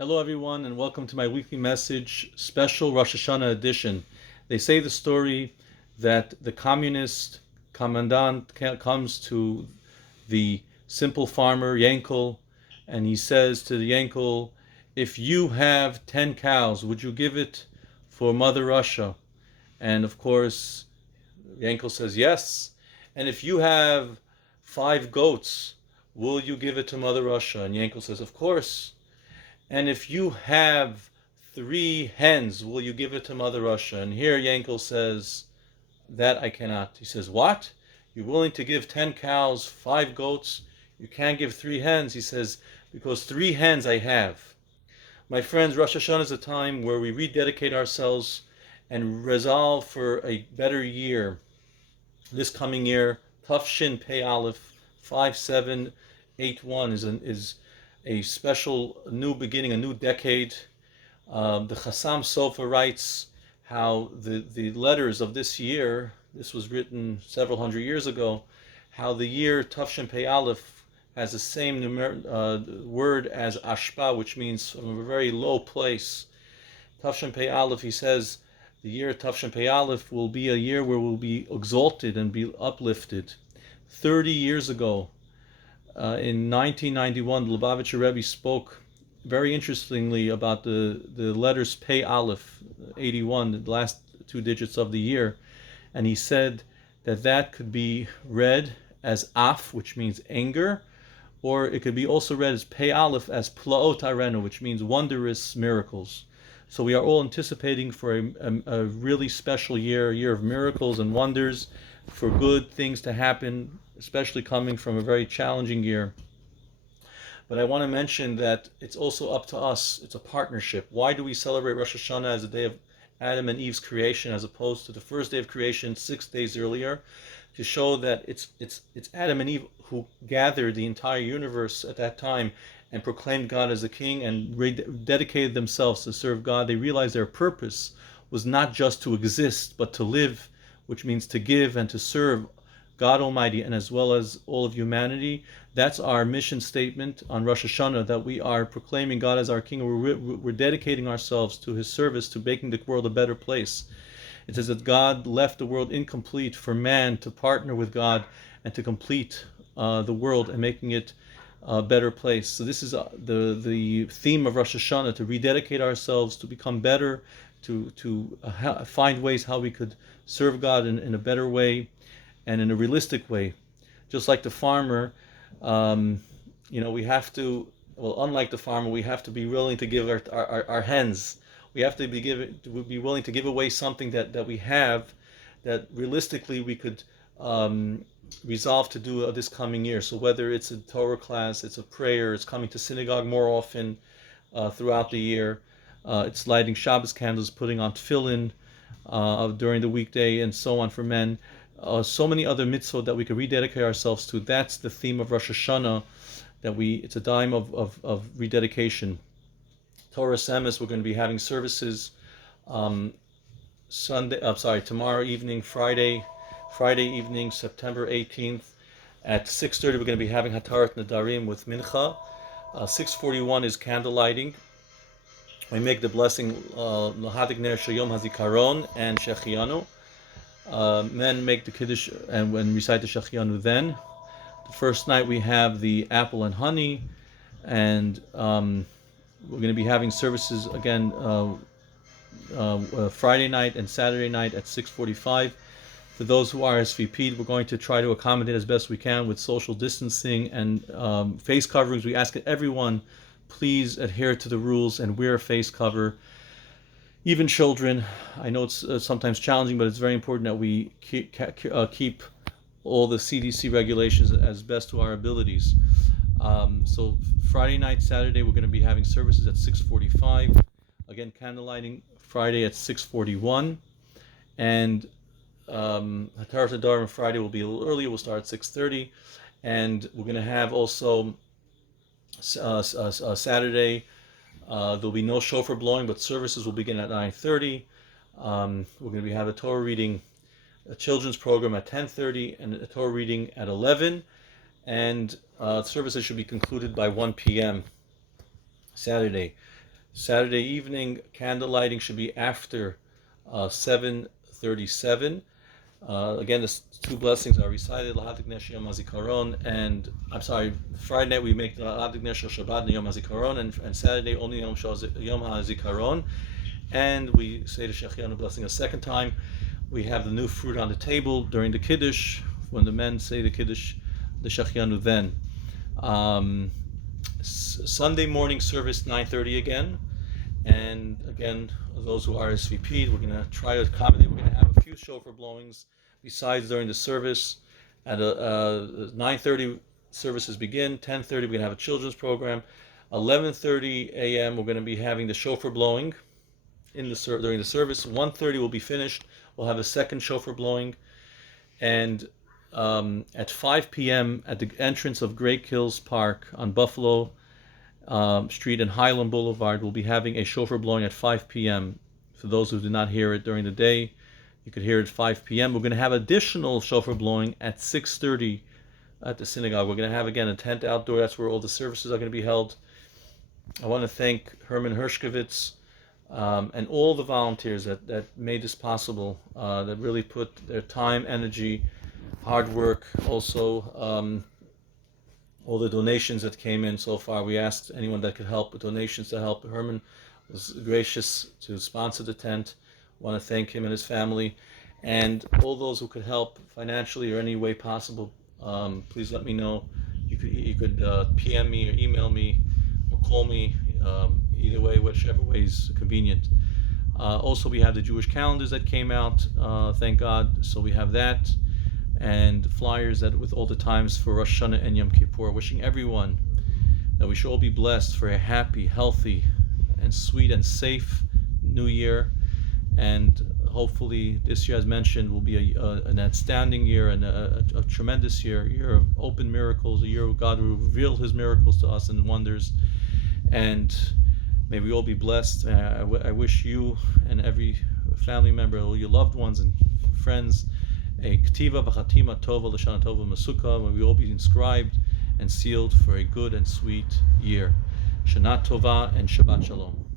Hello, everyone, and welcome to my weekly message, special Rosh Hashanah edition. They say the story that the communist commandant comes to the simple farmer, Yankel, and he says to the Yankel, if you have 10 cows, would you give it for Mother Russia? And of course, Yankel says yes. And if you have 5 goats, will you give it to Mother Russia? And Yankel says, of course. And if you have 3 hens, will you give it to Mother Russia? And here Yankel says, that I cannot. He says, what? You're willing to give 10 cows, 5 goats? You can't give 3 hens? He says, because 3 hens I have. My friends, Rosh Hashanah is a time where we rededicate ourselves and resolve for a better year. This coming year, Tafshin Pei Aleph 5781 is a special new beginning, a new decade. The Chassam Sofer writes how the letters of this year, this was written several hundred years ago, how the year Tafshin Pei Aleph has the same word as Ashpa, which means from a very low place. Tafshin Pei Aleph, he says, the year Tafshin Pei Aleph will be a year where we'll be exalted and be uplifted. 30 years ago, in 1991, the Lubavitcher Rebbe spoke very interestingly about the letters Pei Aleph, 81, the last 2 digits of the year, and he said that could be read as Af, which means anger, or it could be also read as Pei Aleph as Plaot Arenu, which means wondrous miracles. So we are all anticipating for a really special year, a year of miracles and wonders, for good things to happen, especially coming from a very challenging year. But I want to mention that it's also up to us. It's a partnership. Why do we celebrate Rosh Hashanah as the day of Adam and Eve's creation, as opposed to the first day of creation 6 days earlier? To show that it's Adam and Eve who gathered the entire universe at that time and proclaimed God as the king and dedicated themselves to serve God. They realized their purpose was not just to exist, but to live, which means to give and to serve God Almighty and as well as all of humanity. That's our mission statement on Rosh Hashanah, that we are proclaiming God as our king. We're dedicating ourselves to his service, to making the world a better place. It says that God left the world incomplete for man to partner with God and to complete the world and making it a better place. So this is the theme of Rosh Hashanah, to rededicate ourselves, to become better, to find ways how we could serve God in a better way and in a realistic way. Just like the farmer, we have to, well, unlike the farmer, we have to be willing to give our hens. We have to be willing to give away something that we have, that realistically we could resolve to do this coming year. So whether it's a Torah class, it's a prayer, it's coming to synagogue more often throughout the year, it's lighting Shabbos candles, putting on tefillin during the weekday, and so on for men. So many other mitzvot that we could rededicate ourselves to. That's the theme of Rosh Hashanah. It's a time of rededication. Torah Semes, we're going to be having services tomorrow evening, Friday evening, September 18th at 6:30. We're going to be having Hatarat Nadarim with Mincha. 6:41 is candle lighting. We make the blessing Lahadik Ner Shayom Hazikaron and Shechianu. Men make the Kiddush and recite the Shechianu then. The first night we have the apple and honey, and we're going to be having services again Friday night and Saturday night at 6:45. For those who RSVP'd, we're going to try to accommodate as best we can with social distancing and face coverings. We ask everyone, please adhere to the rules and wear a face cover. Even children. I know it's sometimes challenging, but it's very important that we keep all the CDC regulations as best to our abilities. So Friday night, Saturday, we're going to be having services at 6:45. Again, candle lighting Friday at 6:41. And Hatarat Nadarim Friday will be a little earlier. We'll start at 6:30. And we're going to have also Saturday, there'll be no shofar blowing, but services will begin at 9:30. We're going to have a Torah reading, a children's program at 10:30, and a Torah reading at 11. And services should be concluded by 1 p.m. Saturday. Saturday evening candle lighting should be after 7:37. Again, the two blessings are recited, L'Hadik Nesh Yom HaZikaron, and I'm sorry, Friday night we make the L'Hadik Nesh Shabbat Yom HaZikaron, and Saturday only Yom HaZikaron, and we say the Shechianu blessing a second time. We have the new fruit on the table during the Kiddush. When the men say the Kiddush, the Shechianu then. Sunday morning service 9:30 again, and again, those who RSVP'd, we're going to try to accommodate. We're going to have a few shofar blowings besides during the service. At 9:30 services begin. 10:30 we're going to have a children's program. 11:30 a.m. we're going to be having the shofar blowing during the service. 1:30 will be finished. We'll have a second shofar blowing, and at 5 p.m. at the entrance of Great Hills Park on Buffalo Street and Highland Boulevard, we'll be having a shofar blowing at 5 p.m. For those who did not hear it during the day, you could hear it at 5 p.m. We're going to have additional shofar blowing at 6:30 at the synagogue. We're going to have, again, a tent outdoor. That's where all the services are going to be held. I want to thank Herman Hershkovitz and all the volunteers that made this possible, that really put their time, energy, hard work, also all the donations that came in so far. We asked anyone that could help with donations to help. Herman was gracious to sponsor the tent. I want to thank him and his family, and all those who could help financially or any way possible. Please let me know. You could PM me or email me or call me. Either way, whichever way is convenient. Also, we have the Jewish calendars that came out. Thank God. So we have that, and flyers that with all the times for Rosh Hashanah and Yom Kippur. Wishing everyone that we should all be blessed for a happy, healthy, and sweet and safe New Year. And hopefully this year, as mentioned, will be an outstanding year and a tremendous year of open miracles, a year where God will reveal His miracles to us and wonders. And may we all be blessed. I wish you and every family member, all your loved ones and friends, a Ktiva B'Chatima Tova L'Shana Tova Masuka, where we all be inscribed and sealed for a good and sweet year. Shana Tova and Shabbat Shalom.